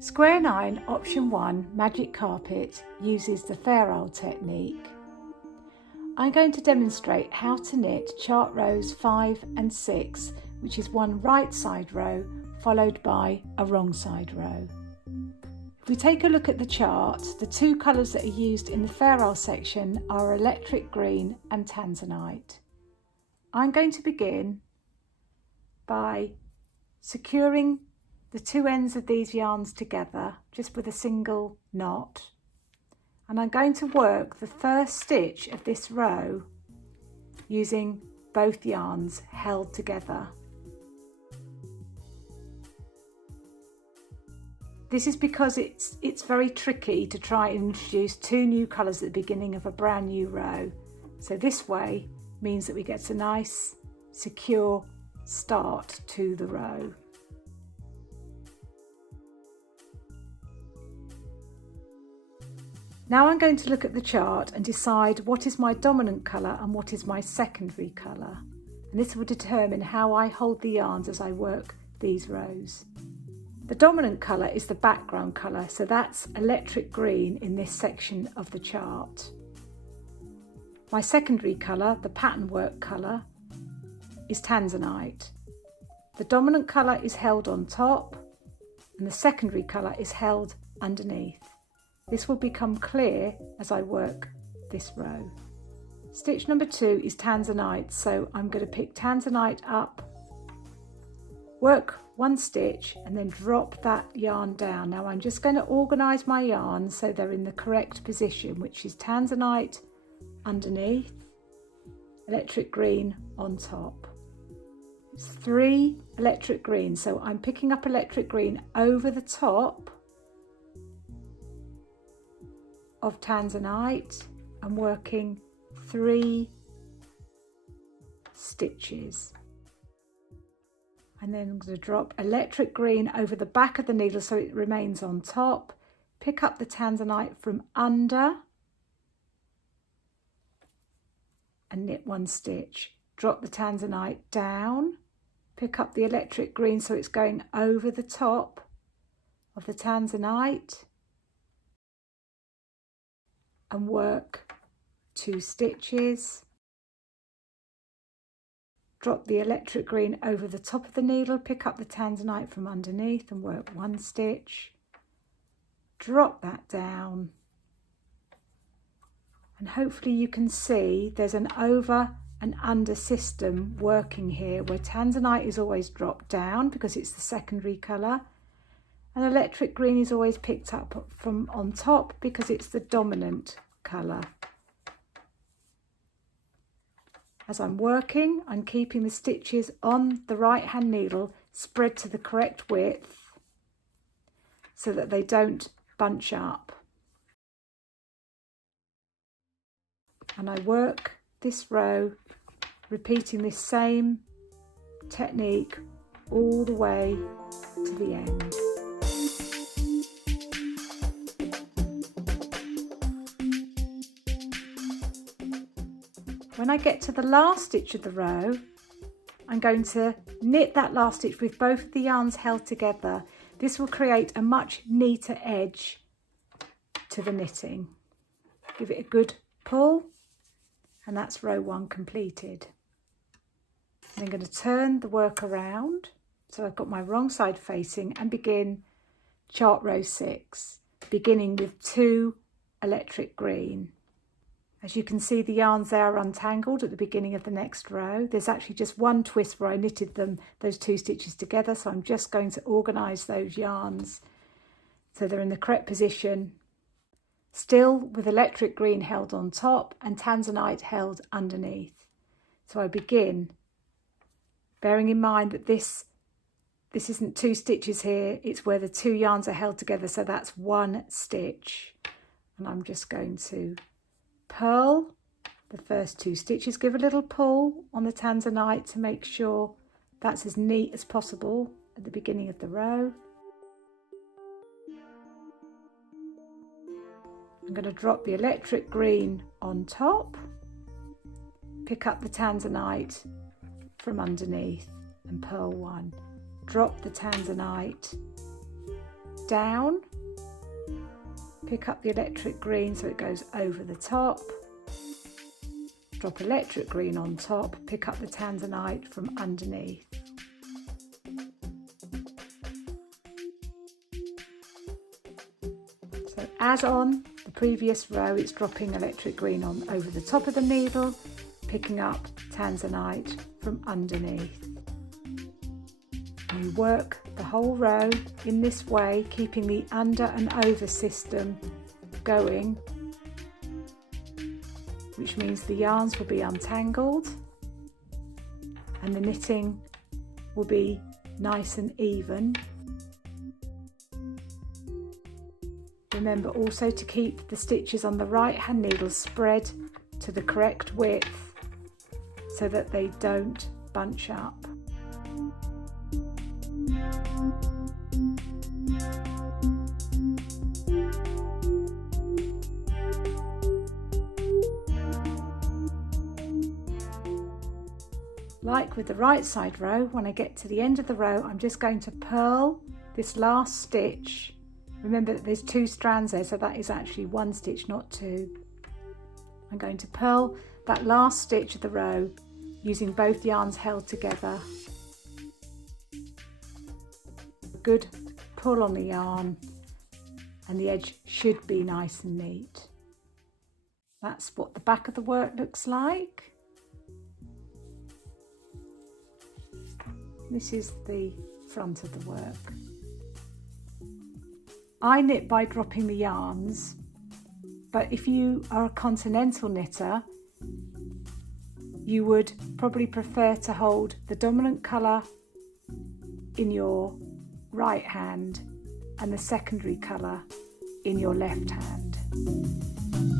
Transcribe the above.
Square 9 option 1 magic carpet uses the Fairisle technique. I'm going to demonstrate how to knit chart rows 5 and 6, which is one right side row followed by a wrong side row. If we take a look at the chart, the two colours that are used in the Fairisle section are electric green and tanzanite. I'm going to begin by securing the two ends of these yarns together just with a single knot, and I'm going to work the first stitch of this row using both yarns held together. This is because it's very tricky to try and introduce two new colours at the beginning of a brand new row. So this way means that we get a nice secure start to the row. Now I'm going to look at the chart and decide what is my dominant colour and what is my secondary colour. And this will determine how I hold the yarns as I work these rows. The dominant colour is the background colour, so that's electric green in this section of the chart. My secondary colour, the pattern work colour, is tanzanite. The dominant colour is held on top and the secondary colour is held underneath. This will become clear as I work this row. Stitch number 2 is tanzanite, so I'm going to pick tanzanite up, work one stitch and then drop that yarn down. Now I'm just going to organise my yarns so they're in the correct position, which is tanzanite underneath, electric green on top. It's 3 electric green, so I'm picking up electric green over the top of tanzanite and working 3 stitches, and then I'm going to drop electric green over the back of the needle so it remains on top, pick up the tanzanite from under and knit 1 stitch, drop the tanzanite down, pick up the electric green so it's going over the top of the tanzanite and work 2 stitches, drop the electric green over the top of the needle, pick up the tanzanite from underneath and work 1 stitch, drop that down, and hopefully you can see there's an over and under system working here, where tanzanite is always dropped down because it's the secondary colour, and electric green is always picked up from on top because it's the dominant colour. As I'm working, I'm keeping the stitches on the right hand needle spread to the correct width so that they don't bunch up. And I work this row, repeating this same technique all the way to the end. When I get to the last stitch of the row, I'm going to knit that last stitch with both of the yarns held together. This will create a much neater edge to the knitting. Give it a good pull, and that's row 1 completed. I'm going to turn the work around so I've got my wrong side facing and begin chart row 6, beginning with 2 electric green. As you can see, the yarns there are untangled at the beginning of the next row. There's actually just one twist where I knitted those 2 stitches together, so I'm just going to organise those yarns so they're in the correct position, still with electric green held on top and tanzanite held underneath. So I begin, bearing in mind that this isn't 2 stitches here, it's where the 2 yarns are held together, so that's 1 stitch. And I'm just going to purl the first 2 stitches, give a little pull on the tanzanite to make sure that's as neat as possible at the beginning of the row. I'm going to drop the electric green on top, pick up the tanzanite from underneath and purl 1. Drop the tanzanite down, pick up the electric green so it goes over the top, drop electric green on top, pick up the tanzanite from underneath. So as on the previous row, it's dropping electric green on over the top of the needle, picking up tanzanite from underneath. You work the whole row in this way, keeping the under and over system going, which means the yarns will be untangled and the knitting will be nice and even. Remember also to keep the stitches on the right hand needle spread to the correct width so that they don't bunch up. Like with the right side row, when I get to the end of the row, I'm just going to purl this last stitch. Remember that there's 2 strands there, so that is actually 1 stitch, not 2. I'm going to purl that last stitch of the row using both yarns held together. A good pull on the yarn and the edge should be nice and neat. That's what the back of the work looks like. This is the front of the work. I knit by dropping the yarns, but if you are a continental knitter, you would probably prefer to hold the dominant colour in your right hand and the secondary colour in your left hand.